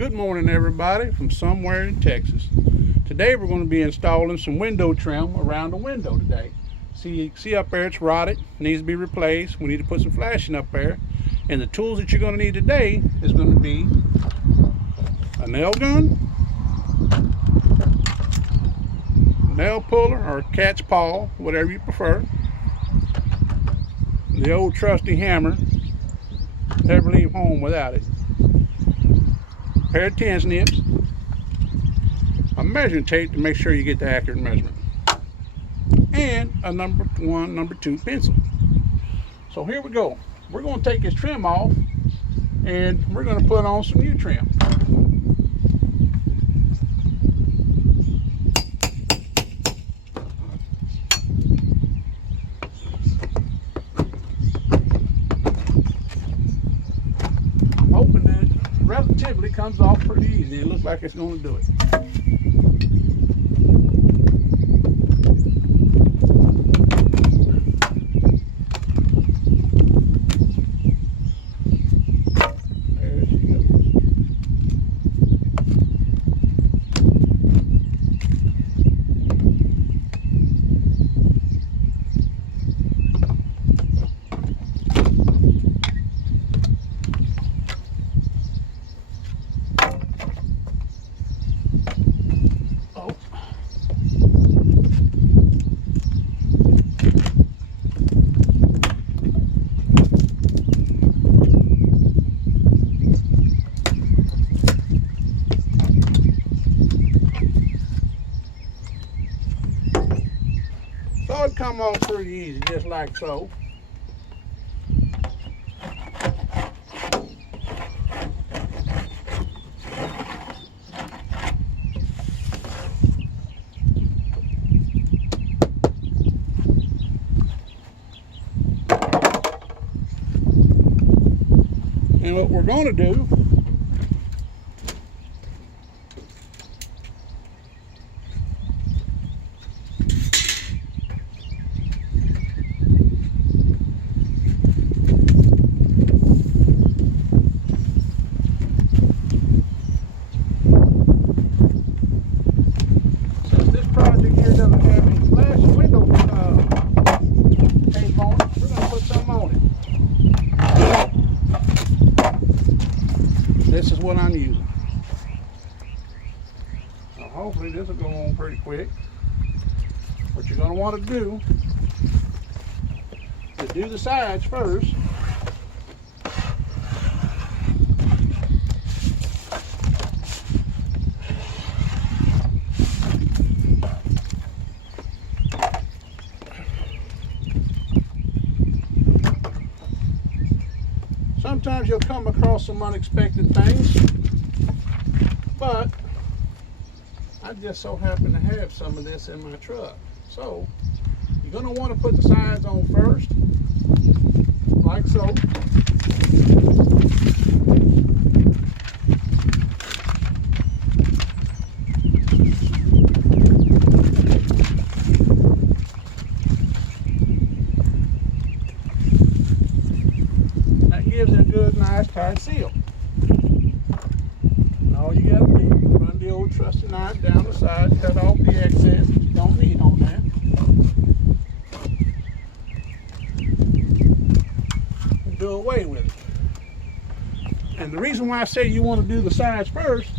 Good morning, everybody, from somewhere in Texas. Today we're going to be installing some window trim around the window today. See up there, it's rotted, needs to be replaced. We need to put some flashing up there. And the tools that you're going to need today is going to be a nail gun, nail puller or cat's paw, whatever you prefer, the old trusty hammer, never leave home without it, a pair of tin snips, a measuring tape to make sure you get the accurate measurement, and a number 1, number 2 pencil. So here we go. We're going to take this trim off and we're going to put on some new trim. I'm hoping that it relatively comes off pretty easy. It looks like it's going to do it. So it come off pretty easy, just like so. And what we're going to do this is what I'm using. So hopefully this will go on pretty quick. What you're going to want to do is do the sides first. Sometimes you'll come across some unexpected things, but I just so happen to have some of this in my truck. So you're going to want to put the sides on first, like so. Gives it a good, nice, tight seal. And all you gotta do is run the old trusty knife down the side, cut off the excess that you don't need on there. And do away with it. And the reason why I say you want to do the sides first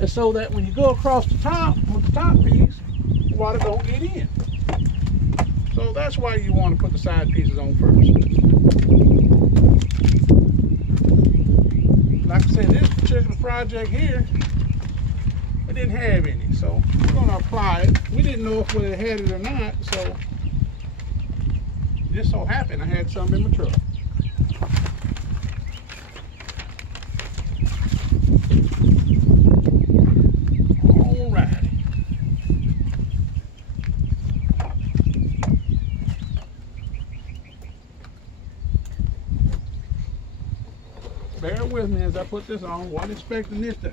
is so that when you go across the top with the top piece, the water don't get in. So that's why you want to put the side pieces on first. Like I said, this particular project here, we didn't have any, so we're going to apply it. We didn't know if we had it or not, so just so happened I had some in my truck. Alrighty. Bear with me as I put this on. Wasn't expecting this to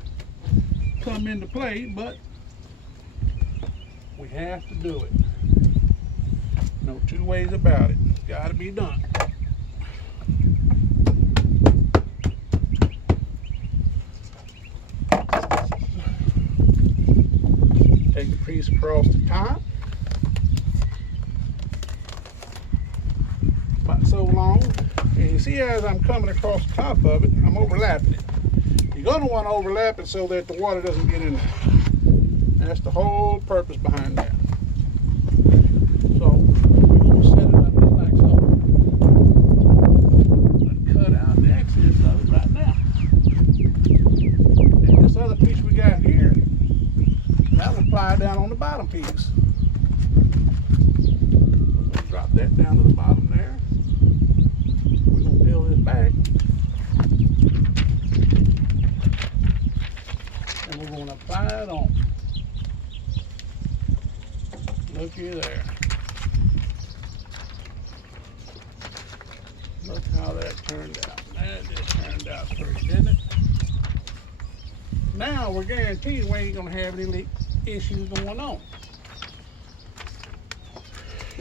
come into play, but we have to do it. No two ways about it. It's got to be done. piece across the top. About so long. And you see as I'm coming across the top of it, I'm overlapping it. You're going to want to overlap it so that the water doesn't get in there. That's the whole purpose behind that. So we're going to set it up just like so. And cut out the excess of it right now. And this other piece we got here, that will apply down on the bottom piece. We're going to drop that down to the bottom there. We're going to peel this back. And we're going to apply it on. Looky there. Look how that turned out. That just turned out pretty, didn't it? Now we're guaranteed we ain't gonna have any issues going on.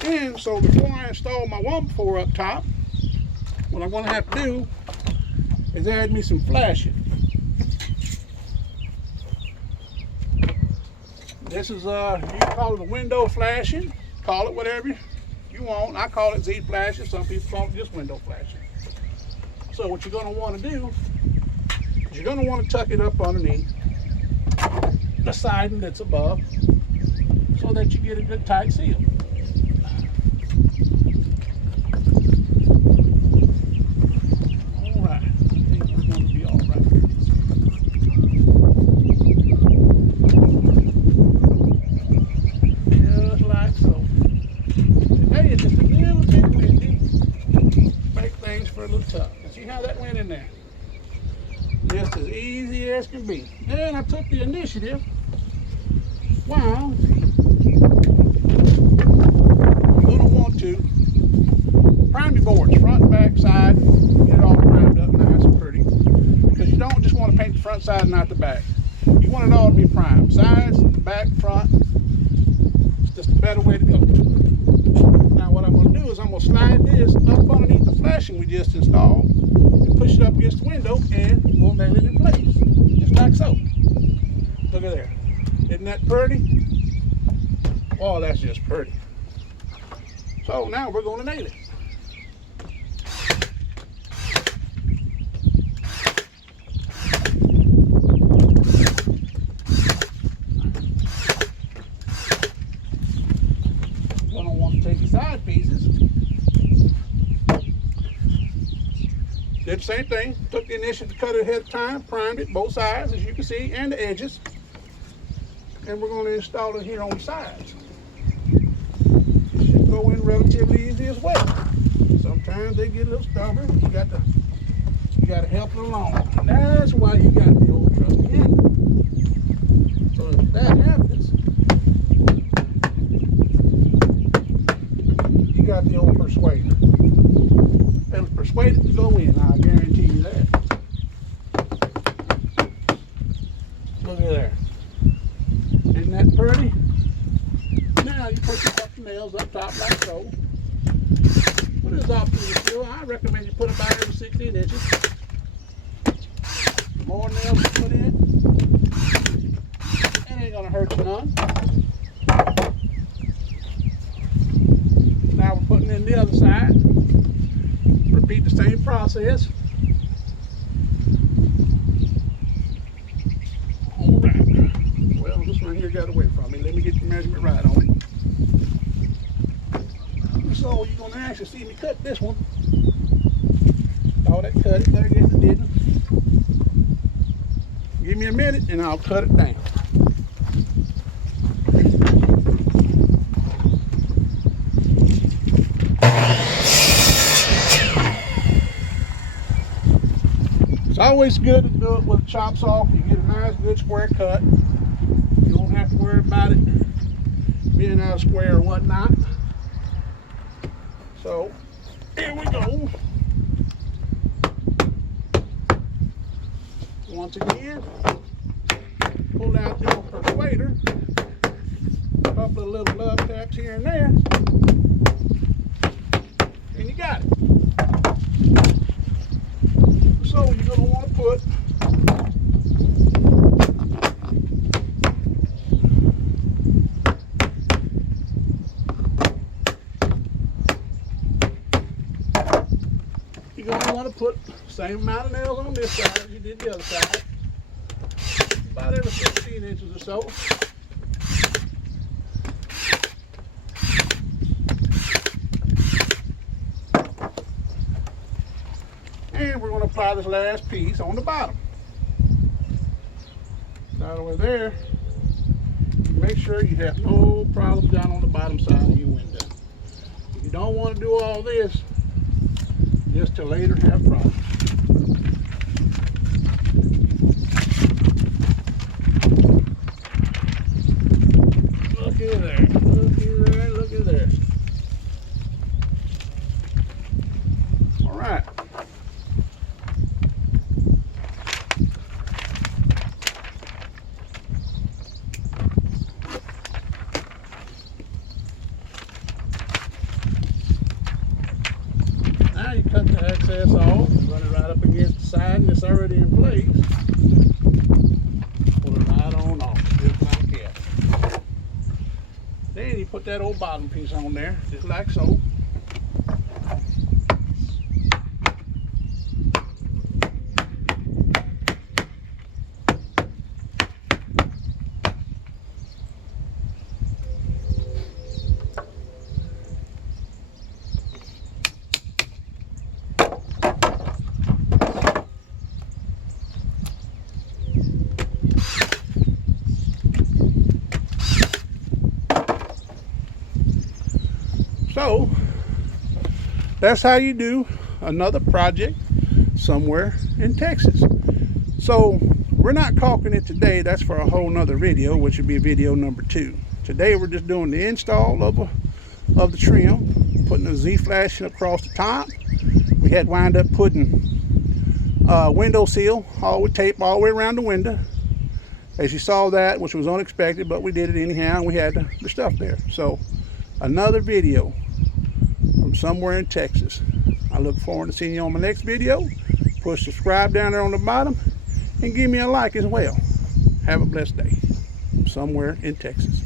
And so before I install my 1x4 up top, what I'm gonna have to do is add me some flashing. This is you can call it a window flashing, call it whatever you want. I call it Z flashing. Some people call it just window flashing. So what you're going to want to do is you're going to want to tuck it up underneath the siding that's above so that you get a good tight seal. All right, I think we're going to be all right. Just like so. Today it's just a little bit windy. Make things for a little tough. And see how that went in there? Just as easy as can be. And I took the initiative. Wow. You're going to want to prime your boards, front, back, side. Get it all primed up nice and pretty. Because you don't just want to paint the front side and not the back. You want it all to be primed. Sides, back, front. It's just a better way to go. Now what I'm going to do is I'm going to slide this up underneath the flashing we just installed and push it up against the window and we'll nail it in place. Just like so. Look at there. Isn't that pretty? Oh, that's just pretty. So now we're going to nail it. You're going to want to take the side pieces. Did the same thing. Took the initiative to cut it ahead of time, primed it both sides as you can see and the edges. And we're going to install it here on the sides. It should go in relatively easy as well. Sometimes they get a little stubborn. You got to help it along. That's why you got the old trusty handle. So if that happens, you got the old persuader. It'll persuade it to go in. I guarantee you that. Look at there. Isn't that pretty? Now you put your fucking nails up top like so. Put this off to the floor. I recommend you put about every 16 inches. The more nails you put in, it ain't gonna hurt you none. Now we're putting in the other side. Repeat the same process. This one here got away from me. Let me get the measurement right on it. So you're going to actually see me cut this one. Thought I cut it, but I guess it didn't. Give me a minute and I'll cut it down. It's always good to do it with a chop saw. You get a nice good square cut. You don't have to worry about it being out of square or whatnot. So here we go. Once again, pull out the old persuader. A couple of little love taps here and there. And you got it. So you're going to want to put put same amount of nails on this side as you did the other side. About every 16 inches or so. And we're going to apply this last piece on the bottom. Right over there. Make sure you have no problem down on the bottom side of your window. If you don't want to do all this, just to later have problems. Look at there, look at there, look at there. All right. Now you cut the excess off, run it right up against the side, and it's already in place. Pull it right on off, just like that. Then you put that old bottom piece on there, just like so. So that's how you do another project somewhere in Texas. So we're not caulking it today. That's for a whole nother video, which would be video number 2. Today we're just doing the install of the trim, putting a Z-flashing across the top. We had wind up putting window seal all with tape all the way around the window. As you saw that, which was unexpected, but we did it anyhow, and we had the stuff there. So another video from somewhere in Texas. I look forward to seeing you on my next video. Push subscribe down there on the bottom and give me a like as well. Have a blessed day. Somewhere in Texas.